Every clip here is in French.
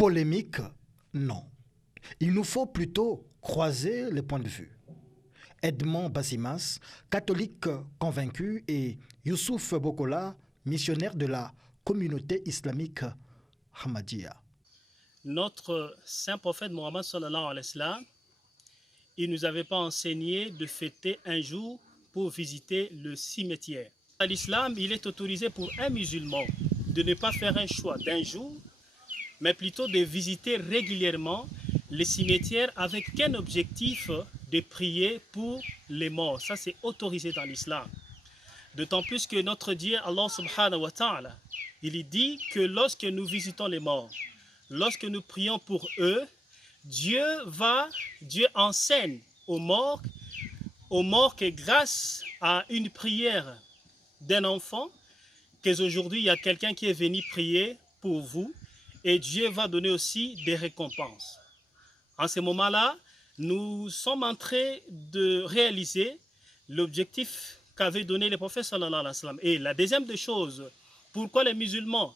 Polémique, non. Il nous faut plutôt croiser les points de vue. Edmond Bassimas, catholique convaincu, et Youssouf Bokola, missionnaire de la communauté islamique Ahmadiyya. Notre saint prophète Mohammed sallallahu alayhi wa sallam, il ne nous avait pas enseigné de fêter un jour pour visiter le cimetière. À l'islam, il est autorisé pour un musulman de ne pas faire un choix d'un jour, mais plutôt de visiter régulièrement les cimetières avec quel objectif de prier pour les morts. Ça, c'est autorisé dans l'islam. D'autant plus que notre Dieu, Allah subhanahu wa ta'ala, il dit que lorsque nous visitons les morts, lorsque nous prions pour eux, Dieu enseigne aux morts que grâce à une prière d'un enfant, qu'aujourd'hui il y a quelqu'un qui est venu prier pour vous et Dieu va donner aussi des récompenses. En ce moment-là, nous sommes en train de réaliser l'objectif qu'avait donné le prophète sallallahu alayhi wa sallam. Et la deuxième des choses, pourquoi les musulmans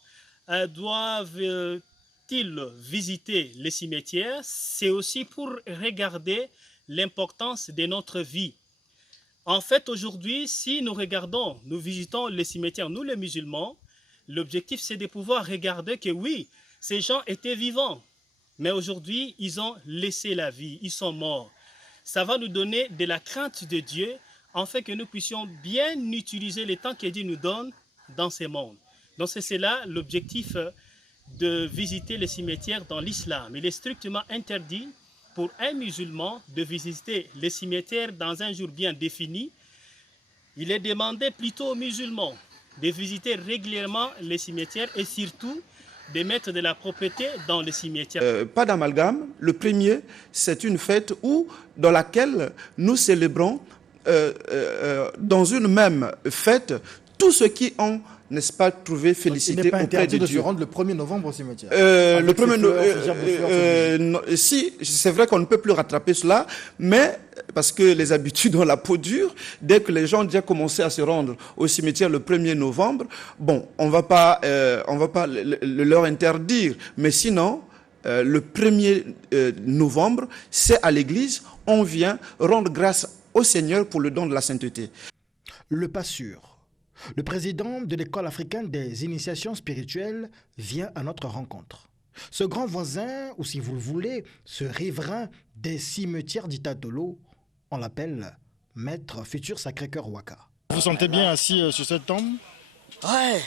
doivent-ils visiter les cimetières, c'est aussi pour regarder l'importance de notre vie. En fait, aujourd'hui, si nous visitons les cimetières, nous les musulmans, l'objectif c'est de pouvoir regarder que oui, ces gens étaient vivants, mais aujourd'hui, ils ont laissé la vie, ils sont morts. Ça va nous donner de la crainte de Dieu, afin que nous puissions bien utiliser le temps que Dieu nous donne dans ce monde. Donc c'est cela l'objectif de visiter les cimetières dans l'islam. Il est strictement interdit pour un musulman de visiter les cimetières dans un jour bien défini. Il est demandé plutôt aux musulmans de visiter régulièrement les cimetières et surtout de mettre de la propreté dans les cimetières. Pas d'amalgame. Le premier, c'est une fête dans laquelle nous célébrons dans une même fête tous ceux qui ont, n'est-ce pas, trouvé félicité auprès de Dieu. Il n'est pas interdit de se rendre le 1er novembre au cimetière. Si, c'est vrai qu'on ne peut plus rattraper cela, mais parce que les habitudes ont la peau dure, dès que les gens ont déjà commencé à se rendre au cimetière le 1er novembre, bon, on va pas leur interdire, mais sinon, le 1er novembre, c'est à l'église, on vient rendre grâce au Seigneur pour le don de la sainteté. Le pas sûr. Le président de l'école africaine des initiations spirituelles vient à notre rencontre. Ce grand voisin, ou si vous le voulez, ce riverain des cimetières d'Itatolo, on l'appelle Maître Futur Sacré-Cœur Waka. Vous vous sentez bien assis sur cette tombe? Ouais.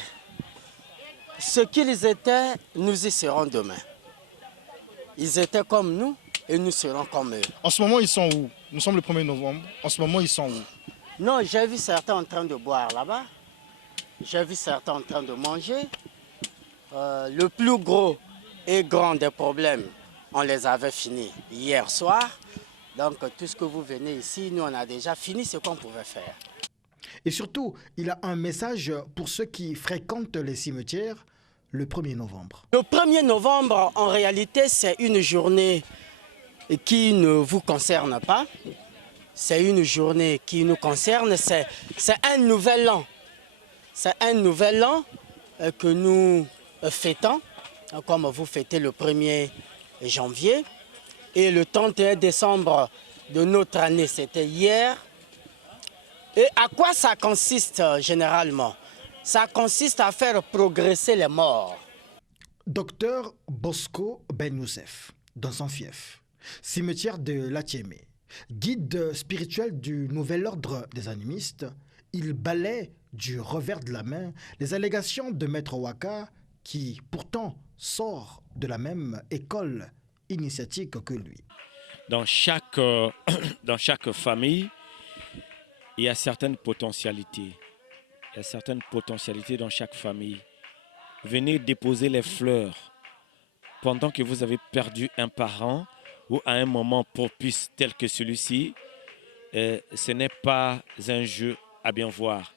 Ce qu'ils étaient, nous y serons demain. Ils étaient comme nous et nous serons comme eux. En ce moment, ils sont où? Nous sommes le 1er novembre. En ce moment, ils sont où? Non, j'ai vu certains en train de boire là-bas. J'ai vu certains en train de manger. Le plus gros et grand des problèmes, on les avait finis hier soir. Donc tout ce que vous venez ici, nous on a déjà fini ce qu'on pouvait faire. Et surtout, il a un message pour ceux qui fréquentent les cimetières le 1er novembre. Le 1er novembre, en réalité, c'est une journée qui ne vous concerne pas. C'est une journée qui nous concerne, c'est un nouvel an. C'est un nouvel an que nous fêtons, comme vous fêtez le 1er janvier. Et le 31 décembre de notre année, c'était hier. Et à quoi ça consiste généralement? Ça consiste à faire progresser les morts. Docteur Bosco Ben Youssef, dans son fief, cimetière de Latiémé, guide spirituel du nouvel ordre des animistes, il balaie du revers de la main les allégations de Maître Waka qui, pourtant, sort de la même école initiatique que lui. Dans chaque famille, il y a certaines potentialités. Il y a certaines potentialités dans chaque famille. Venez déposer les fleurs pendant que vous avez perdu un parent ou à un moment propice tel que celui-ci. Ce n'est pas un jeu à bien voir.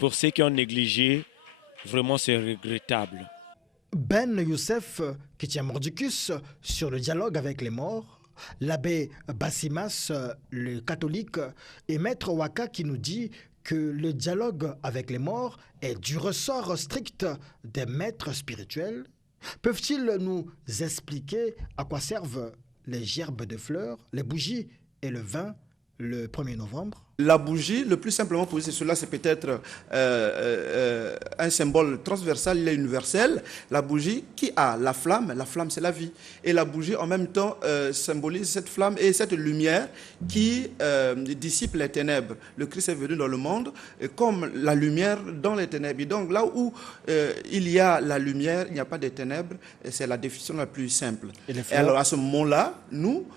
Pour ceux qui ont négligé, vraiment c'est regrettable. Ben Youssef qui tient mordicus sur le dialogue avec les morts, l'abbé Bassimas, le catholique, et Maître Waka qui nous dit que le dialogue avec les morts est du ressort strict des maîtres spirituels Peuvent-ils nous expliquer à quoi servent les gerbes de fleurs, les bougies et le vin le 1er novembre? La bougie, le plus simplement posé, cela c'est peut-être un symbole transversal, il est universel. La bougie qui a la flamme c'est la vie. Et la bougie en même temps symbolise cette flamme et cette lumière qui dissipe les ténèbres. Le Christ est venu dans le monde comme la lumière dans les ténèbres. Et donc là où il y a la lumière, il n'y a pas de ténèbres, c'est la définition la plus simple. Et alors à ce moment-là, nous,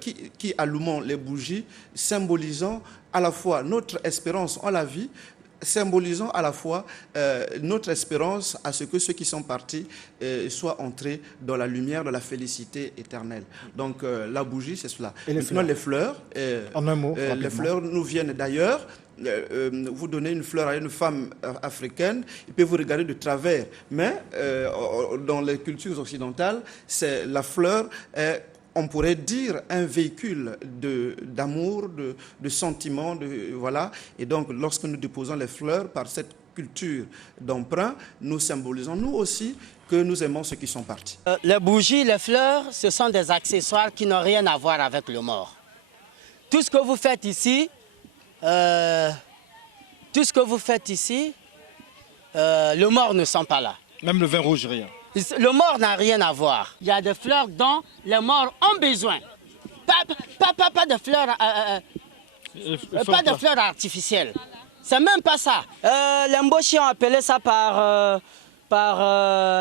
qui allumons les bougies, symbolisant à la fois notre espérance en la vie, symbolisant à la fois notre espérance à ce que ceux qui sont partis soient entrés dans la lumière de la félicité éternelle. Donc la bougie, c'est cela. Et maintenant, les fleurs, en un mot, les fleurs nous viennent d'ailleurs. Vous donnez une fleur à une femme africaine, il peut vous regarder de travers. Mais dans les cultures occidentales, la fleur est, on pourrait dire, un véhicule d'amour, de sentiments, voilà. Et donc, lorsque nous déposons les fleurs par cette culture d'emprunt, nous symbolisons, nous aussi, que nous aimons ceux qui sont partis. Les bougies, les fleurs, ce sont des accessoires qui n'ont rien à voir avec le mort. Tout ce que vous faites ici, le mort ne sent pas là. Même le vin rouge, rien. Le mort n'a rien à voir. Il y a des fleurs dont les morts ont besoin. Pas de fleurs, pas de fleurs artificielles. C'est même pas ça. Les Mboshi ont appelé ça par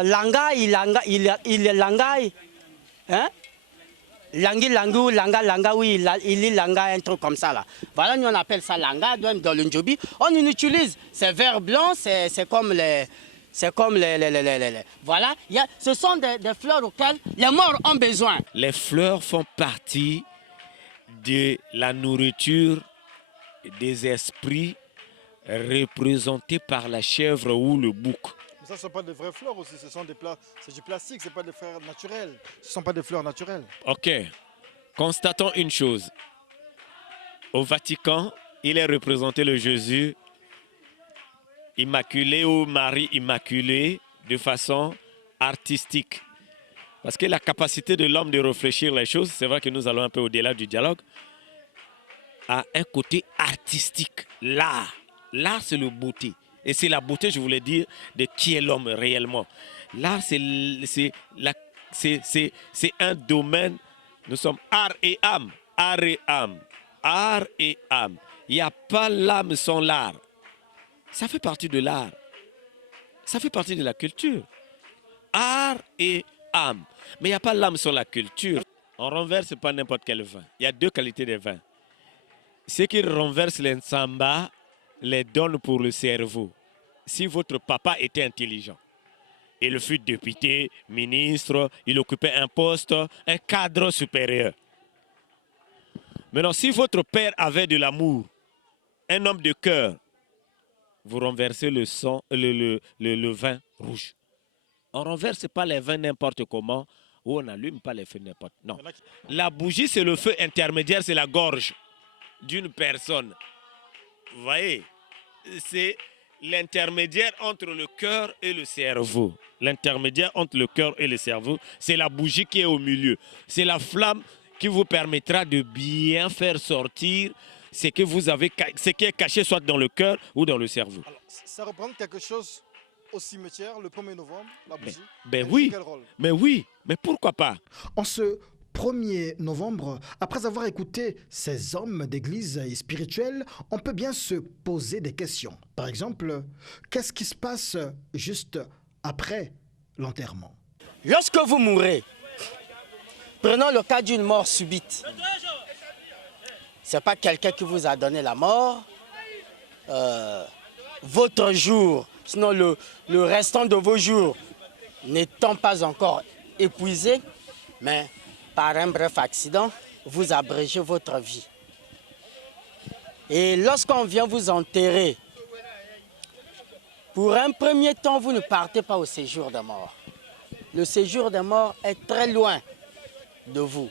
langai, il est langai. Hein? Langui, langou, langa, langa, oui, il est langa, un truc comme ça là. Voilà, nous on appelle ça langa, dans le Ndjobi. On utilise ces verres blancs, c'est comme les... C'est comme voilà, ce sont des fleurs auxquelles les morts ont besoin. Les fleurs font partie de la nourriture des esprits représentés par la chèvre ou le bouc. Mais ça, ce ne sont pas des vraies fleurs aussi, c'est du plastique, ce n'est pas des fleurs naturelles. Ce ne sont pas des fleurs naturelles. Ok, constatons une chose. Au Vatican, il est représenté le Jésus immaculé ou Marie immaculée de façon artistique. Parce que la capacité de l'homme de réfléchir les choses, c'est vrai que nous allons un peu au-delà du dialogue, a un côté artistique. L'art. L'art, c'est la beauté. Et c'est la beauté, je voulais dire, de qui est l'homme réellement. L'art, c'est un domaine, nous sommes art et âme. Art et âme. Art et âme. Il n'y a pas l'âme sans l'art. Ça fait partie de l'art. Ça fait partie de la culture. Art et âme. Mais il n'y a pas l'âme sans la culture. On ne renverse pas n'importe quel vin. Il y a deux qualités de vin. Ceux qui renversent les nsamba les donnent pour le cerveau. Si votre papa était intelligent, il fut député, ministre, il occupait un poste, un cadre supérieur. Maintenant, si votre père avait de l'amour, un homme de cœur, vous renversez le vin rouge. On ne renverse pas les vins n'importe comment ou on n'allume pas les feux n'importe. Non. La bougie, c'est le feu intermédiaire, c'est la gorge d'une personne. Vous voyez, c'est l'intermédiaire entre le cœur et le cerveau. L'intermédiaire entre le cœur et le cerveau, c'est la bougie qui est au milieu. C'est la flamme qui vous permettra de bien faire sortir ce que vous avez, ce qui est caché soit dans le cœur ou dans le cerveau. Alors, ça représente quelque chose au cimetière le 1er novembre, la bougie. Ben oui, mais pourquoi pas? En ce 1er novembre, après avoir écouté ces hommes d'église et spirituels, on peut bien se poser des questions. Par exemple, qu'est-ce qui se passe juste après l'enterrement? Lorsque vous mourrez, prenons le cas d'une mort subite. Ce n'est pas quelqu'un qui vous a donné la mort. Votre jour, sinon le restant de vos jours, n'étant pas encore épuisé, mais par un bref accident, vous abrégez votre vie. Et lorsqu'on vient vous enterrer, pour un premier temps, vous ne partez pas au séjour des morts. Le séjour des morts est très loin de vous.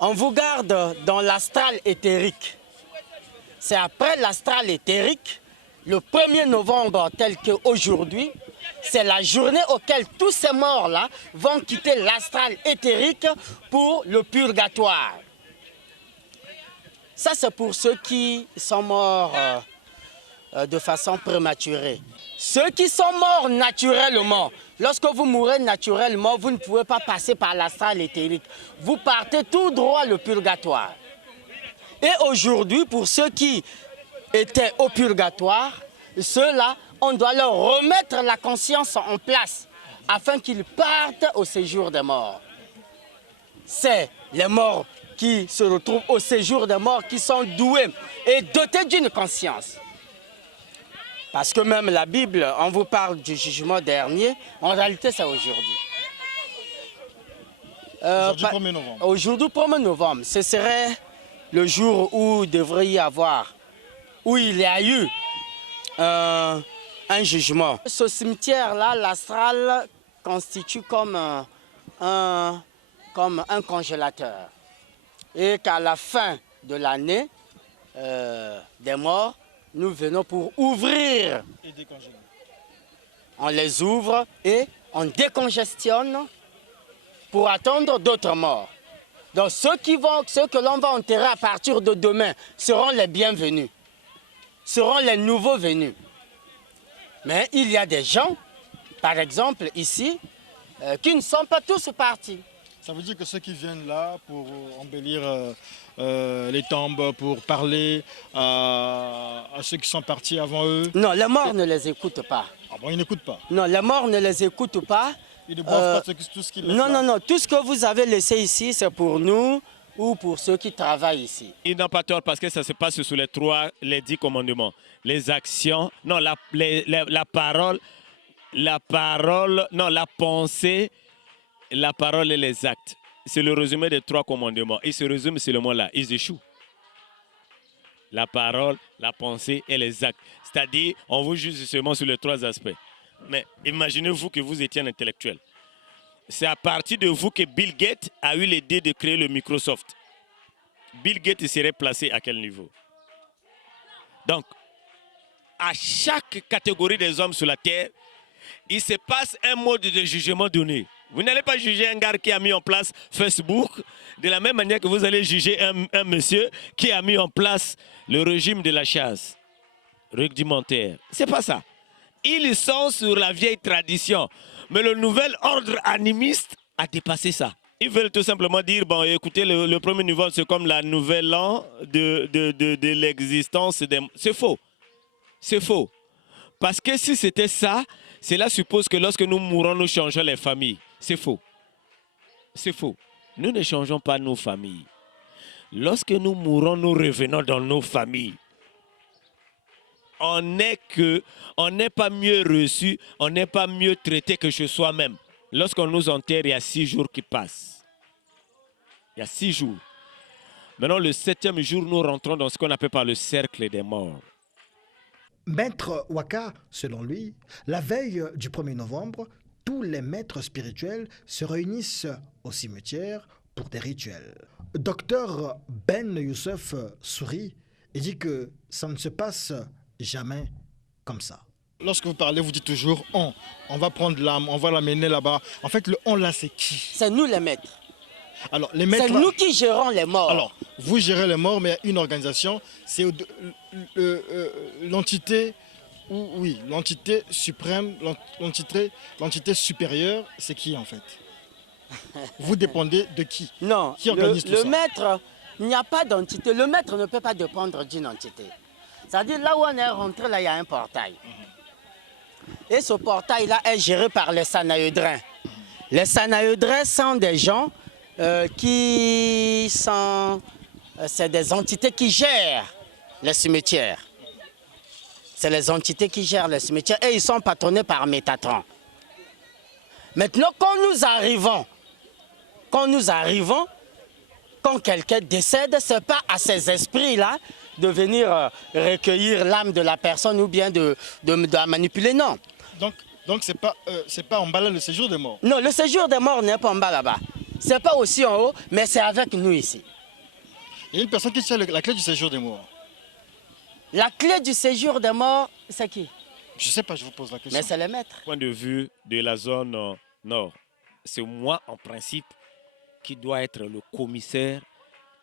On vous garde dans l'astral éthérique. C'est après l'astral éthérique, le 1er novembre tel qu'aujourd'hui, c'est la journée auquel tous ces morts-là vont quitter l'astral éthérique pour le purgatoire. Ça, c'est pour ceux qui sont morts de façon prématurée. Ceux qui sont morts naturellement, lorsque vous mourrez naturellement, vous ne pouvez pas passer par l'astral éthérique. Vous partez tout droit le purgatoire. Et aujourd'hui, pour ceux qui étaient au purgatoire, ceux-là, on doit leur remettre la conscience en place afin qu'ils partent au séjour des morts. C'est les morts qui se retrouvent au séjour des morts qui sont doués et dotés d'une conscience. Parce que même la Bible, on vous parle du jugement dernier, en réalité c'est aujourd'hui. Aujourd'hui, 1er novembre. Aujourd'hui, 1er novembre, ce serait le jour où il devrait y avoir, où il y a eu un jugement. Ce cimetière-là, l'astral constitue comme un congélateur. Et qu'à la fin de l'année des morts, nous venons pour ouvrir. Et décongéler. On les ouvre et on décongestionne pour attendre d'autres morts. Donc ceux que l'on va enterrer à partir de demain seront les bienvenus, seront les nouveaux venus. Mais il y a des gens, par exemple ici, qui ne sont pas tous partis. Ça veut dire que ceux qui viennent là pour embellir les tombes, pour parler à ceux qui sont partis avant eux. Non, les morts ne les écoutent pas. Ah bon, ils n'écoutent pas. Non, les morts ne les écoutent pas. Ils ne boivent pas tout ce qu'ils laissent Non, là. non, non. Tout ce que vous avez laissé ici, c'est pour nous ou pour ceux qui travaillent ici. Il n'a pas tort parce que ça se passe sous les 10 commandements. Les actions, non, la parole, non, la pensée, la parole et les actes. C'est le résumé des 3 commandements. Il se résume seulement là. Ils échouent. La parole, la pensée et les actes. C'est-à-dire, on vous juge seulement sur les 3 aspects. Mais imaginez-vous que vous étiez un intellectuel. C'est à partir de vous que Bill Gates a eu l'idée de créer le Microsoft. Bill Gates serait placé à quel niveau? Donc, à chaque catégorie des hommes sur la terre, il se passe un mode de jugement donné. Vous n'allez pas juger un gars qui a mis en place Facebook de la même manière que vous allez juger un monsieur qui a mis en place le régime de la chasse rudimentaire. C'est pas ça. Ils sont sur la vieille tradition. Mais le nouvel ordre animiste a dépassé ça. Ils veulent tout simplement dire, bon, écoutez, le 1er novembre, c'est comme la nouvelle an de l'existence. C'est faux. C'est faux. Parce que si c'était ça, cela suppose que lorsque nous mourons, nous changeons les familles. C'est faux. C'est faux. Nous ne changeons pas nos familles. Lorsque nous mourons, nous revenons dans nos familles. On n'est pas mieux reçu, on n'est pas mieux traité que chez soi-même. Lorsqu'on nous enterre, il y a 6 jours qui passent. Il y a 6 jours. Maintenant, le 7e jour, nous rentrons dans ce qu'on appelle par le cercle des morts. Maître Waka, selon lui, la veille du 1er novembre, tous les maîtres spirituels se réunissent au cimetière pour des rituels. Docteur Ben Youssef sourit et dit que ça ne se passe jamais comme ça. Lorsque vous parlez, vous dites toujours on va prendre l'âme, on va l'amener là-bas. En fait, le on là, c'est qui? C'est nous les maîtres. Alors, les maîtres. C'est nous qui gérons les morts. Alors, vous gérez les morts, mais il y a une organisation, c'est l'entité, oui, l'entité suprême, l'entité supérieure, c'est qui en fait? Vous dépendez de qui? Non, Qui organise tout ça? le maître, il n'y a pas d'entité. Le maître ne peut pas dépendre d'une entité. C'est-à-dire là où on est rentré, là, il y a un portail. Et ce portail-là est géré par les Sanaïdrins. Les Sanaïdrins sont des gens qui sont... c'est des entités qui gèrent les cimetières. C'est les entités qui gèrent les cimetières et ils sont patronnés par Métatron. Maintenant, quand nous arrivons, quand quelqu'un décède, ce n'est pas à ces esprits-là de venir recueillir l'âme de la personne ou bien de la manipuler, non. Donc c'est pas en bas là le séjour des morts? Non, le séjour des morts n'est pas en bas là-bas. Ce n'est pas aussi en haut, mais c'est avec nous ici. Il y a une personne qui tient la clé du séjour des morts. La clé du séjour des morts, c'est qui? Je ne sais pas, je vous pose la question. Mais c'est les maîtres. Point de vue de la zone nord, c'est moi en principe qui dois être le commissaire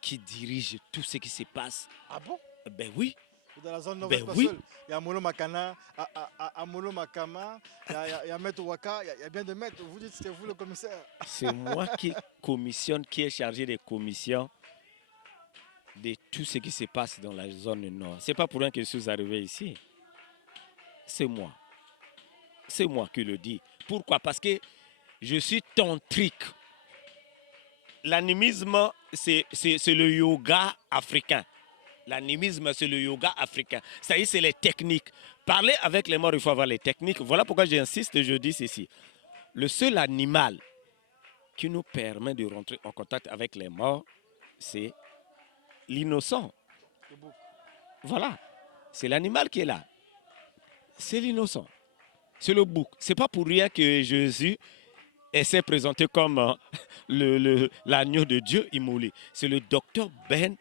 qui dirige tout ce qui se passe. Ah bon? Ben oui, Dans la zone nord, Ben pas oui. seul. Il y a Molo Makana, à Molo Makama, il y a Maître Waka, il y a bien de maîtres. Vous dites que c'est vous le commissaire. c'est moi qui commissionne, qui est chargé des commissions de tout ce qui se passe dans la zone nord. C'est pas pour rien que je suis arrivé ici. C'est moi. C'est moi qui le dis. Pourquoi? Parce que je suis tantrique. L'animisme, c'est le yoga africain. L'animisme, c'est le yoga africain. C'est-à-dire, c'est les techniques. Parler avec les morts, il faut avoir les techniques. Voilà pourquoi j'insiste et je dis ceci. Le seul animal qui nous permet de rentrer en contact avec les morts, c'est l'innocent. Voilà. C'est l'animal qui est là. C'est l'innocent. C'est le bouc. Ce n'est pas pour rien que Jésus s'est présenté comme l'agneau de Dieu immolé. C'est le docteur Ben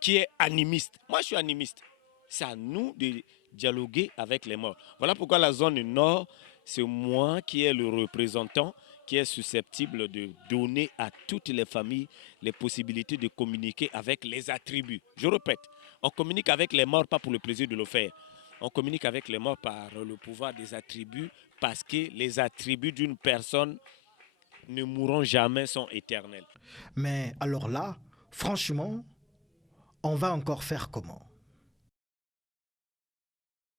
qui est animiste. Moi, je suis animiste. C'est à nous de dialoguer avec les morts. Voilà pourquoi la zone nord, c'est moi qui est le représentant qui est susceptible de donner à toutes les familles les possibilités de communiquer avec les attributs. Je répète, on communique avec les morts pas pour le plaisir de le faire. On communique avec les morts par le pouvoir des attributs parce que les attributs d'une personne ne mourront jamais, sont éternels. Mais alors là, franchement, on va encore faire comment?